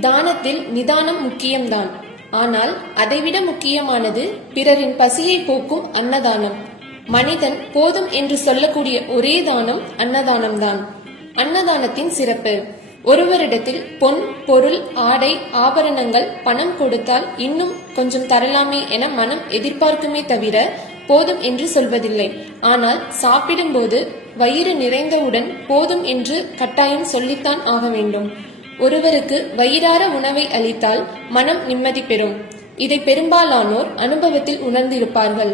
தானத்தில் நிதானம் முக்கியம்தான். ஆனால் அதைவிட முக்கியமானது பிறரின் பசியை போக்கும் அன்னதானம். மனிதன் போதும் என்று சொல்லக்கூடிய ஒரே தானம் அன்னதானம்தான். அன்னதானத்தின் சிறப்பு. ஒருவரிடத்தில் பொன் பொருள் ஆடை ஆபரணங்கள் பணம் கொடுத்தால் இன்னும் கொஞ்சம் தரலாமே என மனம் எதிர்பார்க்குமே தவிர போதும் என்று சொல்வதில்லை. ஆனால் சாப்பிடும்போது வயிறு நிறைந்தவுடன் போதும் என்று கட்டாயம் சொல்லித்தான் ஆக வேண்டும். ஒருவருக்கு வயிறார உணவை அளித்தால் மனம் நிம்மதி பெறும். இதை பெரும்பாலானோர் அனுபவத்தில் உணர்ந்திருப்பார்கள்.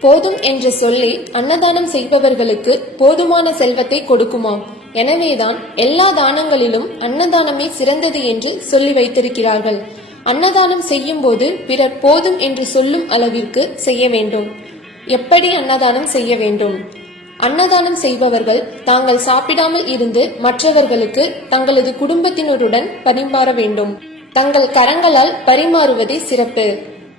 போதும் என்ற சொல்லே அன்னதானம் செய்பவர்களுக்கு போதுமான செல்வத்தை கொடுக்குமாம். எனவேதான் எல்லா தானங்களிலும் அன்னதானமே சிறந்தது என்று சொல்லி வைத்திருக்கிறார்கள். அன்னதானம் செய்யும் போது பிறர் போதும் என்று சொல்லும் அளவிற்கு செய்ய வேண்டும். எப்படி அன்னதானம் செய்ய வேண்டும்? அன்னதானம் செய்பவர்கள் தாங்கள் சாப்பிடாமல் இருந்து மற்றவர்களுக்கு தங்களது குடும்பத்தினருடன் பரிமாற வேண்டும். தங்கள் கரங்களால் பரிமாறுவதே சிறப்பு.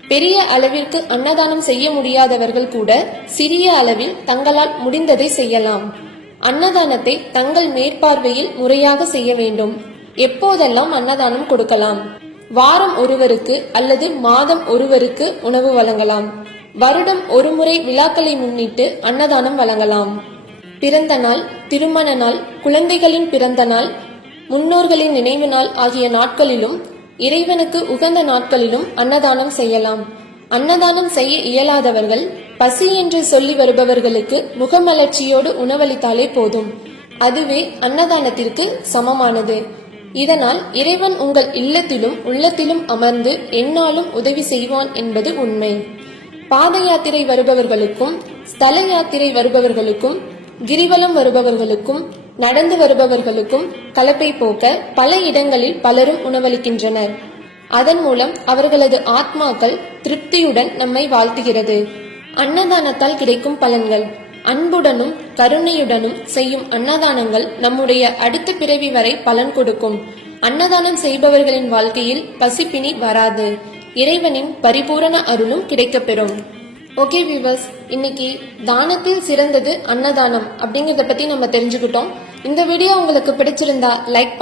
பெரிய அளவிற்கு அன்னதானம் செய்ய முடியாதவர்கள் கூட சிறிய அளவில் தங்களால் முடிந்ததை செய்யலாம். அன்னதானத்தை தங்கள் மேற்பார்வையில் முறையாக செய்ய வேண்டும். எப்போதெல்லாம் அன்னதானம் கொடுக்கலாம்? வாரம் ஒருவருக்கு அல்லது மாதம் ஒருவருக்கு உணவு வழங்கலாம். வருடம் ஒருமுறை விழாக்களை முன்னிட்டு அன்னதானம் வழங்கலாம். பிறந்த நாள் திருமண நாள் குழந்தைகளின் பிறந்த நாள் முன்னோர்களின் நினைவு நாள் ஆகிய நாட்களிலும் இறைவனுக்கு உகந்த நாட்களிலும் அன்னதானம் செய்யலாம். அன்னதானம் செய்ய இயலாதவர்கள் பசி என்று சொல்லி வருபவர்களுக்கு முகமலர்ச்சியோடு உணவளித்தாலே போதும். அதுவே அன்னதானத்திற்கு சமமானது. இதனால் இறைவன் உங்கள் இல்லத்திலும் உள்ளத்திலும் அமர்ந்து எந்நாளும் உதவி செய்வான் என்பது உண்மை. பாத யாத்திரை வருபவர்களுக்கும் ஸ்தல யாத்திரை வருபவர்களுக்கும் கிரிவலம் வருபவர்களுக்கும் நடந்து வருபவர்களுக்கும் கலப்பை போக்க பல இடங்களில் பலரும் உணவளிக்கின்றனர். அதன் மூலம் அவர்களது ஆத்மாக்கள் திருப்தியுடன் நம்மை வாழ்த்துகிறது. அன்னதானத்தால் கிடைக்கும் பலன்கள். அன்புடனும் கருணையுடனும் செய்யும் அன்னதானங்கள் நம்முடைய அடுத்த பிறவி வரை பலன் கொடுக்கும். அன்னதானம் செய்பவர்களின் வாழ்க்கையில் பசிப்பினி வராது. இறைவனின் பரிபூரண அருளும் கிடைக்கப்பெறும். ஓகே வியூவர்ஸ் இன்னைக்கு தானத்தில் சிறந்தது அன்னதானம் அப்படிங்கிறத பத்தி நம்ம தெரிஞ்சுக்கிட்டோம். இந்த வீடியோ உங்களுக்கு பிடிச்சிருந்தா லைக்